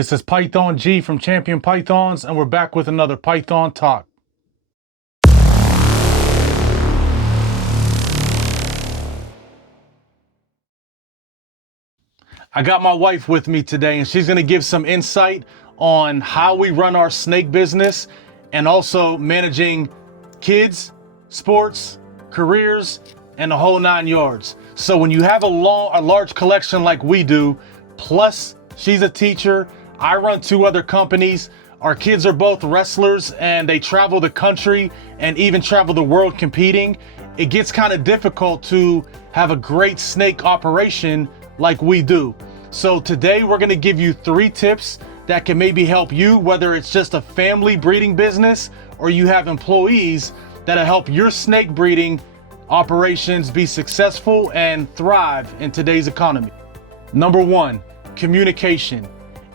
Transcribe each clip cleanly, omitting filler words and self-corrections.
This is Python G from Champion Pythons, and we're back with another Python Talk. I got my wife with me today, and she's going to give some insight on how we run our snake business and also managing kids, sports, careers, and the whole 9 yards. So when you have a large collection like we do, plus she's a teacher, I run 2 other companies. Our kids are both wrestlers and they travel the country and even travel the world competing. It gets kind of difficult to have a great snake operation like we do. So today we're gonna give you 3 tips that can maybe help you, whether it's just a family breeding business or you have employees, that'll help your snake breeding operations be successful and thrive in today's economy. Number 1, communication.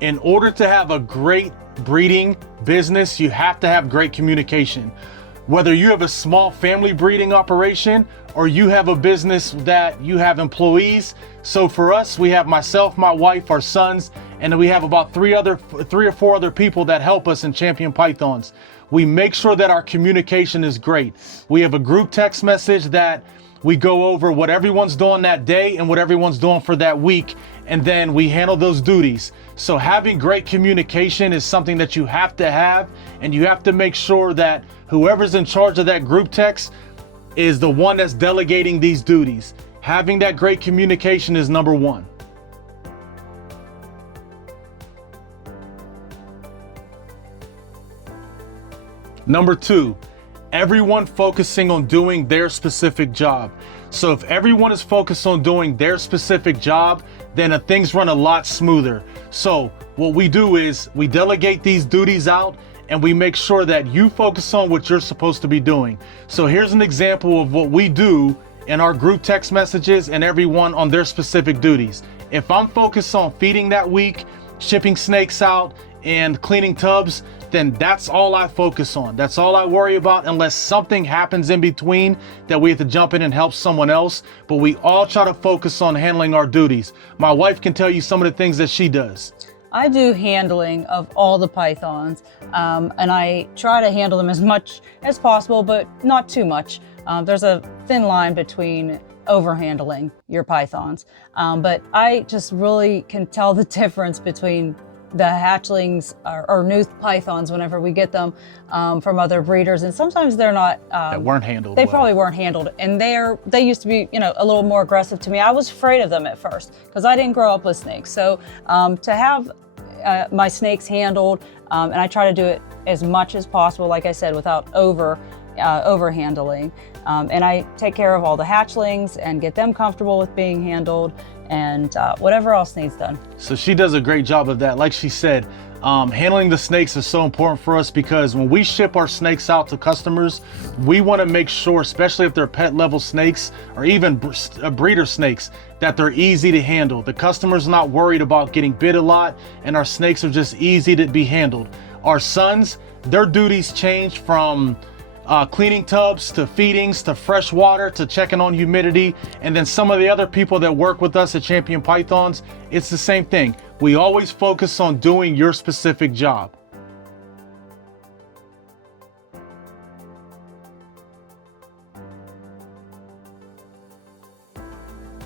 In order to have a great breeding business, you have to have great communication. Whether you have a small family breeding operation or you have a business that you have employees. So for us, we have myself, my wife, our sons, and then we have about 3 or 4 other people that help us in Champion Pythons. We make sure that our communication is great. We have a group text message that we go over what everyone's doing that day and what everyone's doing for that week, and then we handle those duties. So having great communication is something that you have to have, and you have to make sure that whoever's in charge of that group text is the one that's delegating these duties. Having that great communication is number 1. Number 2, everyone focusing on doing their specific job. So if everyone is focused on doing their specific job, then things run a lot smoother. So what we do is we delegate these duties out and we make sure that you focus on what you're supposed to be doing. So here's an example of what we do in our group text messages and everyone on their specific duties. If I'm focused on feeding that week, shipping snakes out, and cleaning tubs, then that's all I focus on. That's all I worry about, unless something happens in between that we have to jump in and help someone else. But we all try to focus on handling our duties. My wife can tell you some of the things that she does. I do handling of all the pythons, and I try to handle them as much as possible, but not too much. There's a thin line between overhandling your pythons, but I just really can tell the difference between the hatchlings or new pythons whenever we get them from other breeders, and sometimes they're not. That weren't handled. They probably weren't handled, and they used to be, a little more aggressive to me. I was afraid of them at first because I didn't grow up with snakes. So to have my snakes handled, and I try to do it as much as possible, like I said, without over handling. And I take care of all the hatchlings and get them comfortable with being handled, and whatever else needs done. So she does a great job of that. Like she said, handling the snakes is so important for us because when we ship our snakes out to customers, we want to make sure, especially if they're pet level snakes or even breeder snakes, that they're easy to handle. The customer's not worried about getting bit a lot, and our snakes are just easy to be handled. Our sons, their duties change from cleaning tubs to feedings to fresh water to checking on humidity. And then some of the other people that work with us at Champion Pythons, it's the same thing. We always focus on doing your specific job.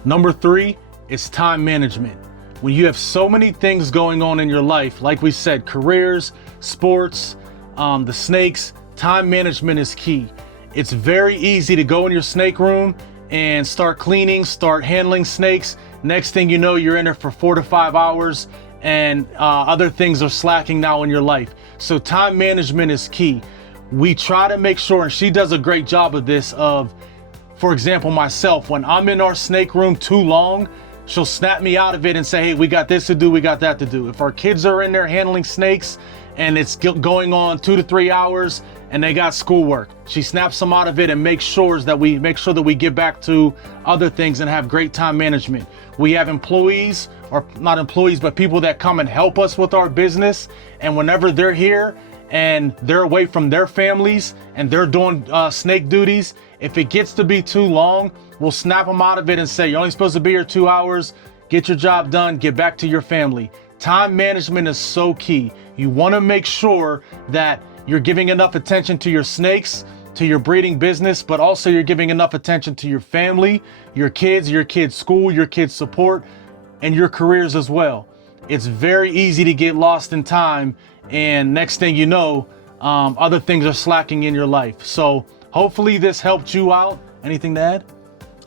Number 3 is time management. When you have so many things going on in your life, like we said, careers, sports, the snakes, time management is key. It's very easy to go in your snake room and start cleaning, start handling snakes. Next thing you know, you're in there for 4 to 5 hours, and other things are slacking now in your life. So time management is key. We try to make sure, and she does a great job of this, for example, myself, when I'm in our snake room too long, she'll snap me out of it and say, hey, we got this to do, we got that to do. If our kids are in there handling snakes and it's going on 2 to 3 hours and they got schoolwork, she snaps them out of it and makes sure that we get back to other things and have great time management. We have employees, or not employees, but people that come and help us with our business. And whenever they're here and they're away from their families and they're doing snake duties, if it gets to be too long, we'll snap them out of it and say, you're only supposed to be here 2 hours, get your job done, get back to your family. Time management is so key. You want to make sure that you're giving enough attention to your snakes, to your breeding business, but also you're giving enough attention to your family, your kids' school, your kids' support, and your careers as well. It's very easy to get lost in time, and next thing you know, other things are slacking in your life. So hopefully this helped you out. Anything to add?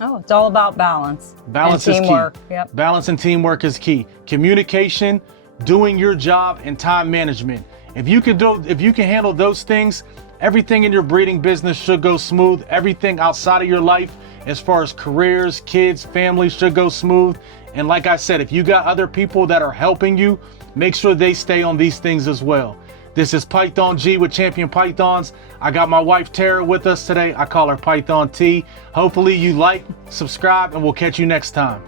Oh, it's all about balance. Balance and is teamwork. key. Yep. Balance and teamwork is key. Communication, doing your job, and time management. If you can handle those things, everything in your breeding business should go smooth. Everything outside of your life, as far as careers, kids, family, should go smooth. And like I said, if you got other people that are helping you, make sure they stay on these things as well. This is Python G with Champion Pythons. I got my wife Tara with us today. I call her Python T. Hopefully you like, subscribe, and we'll catch you next time.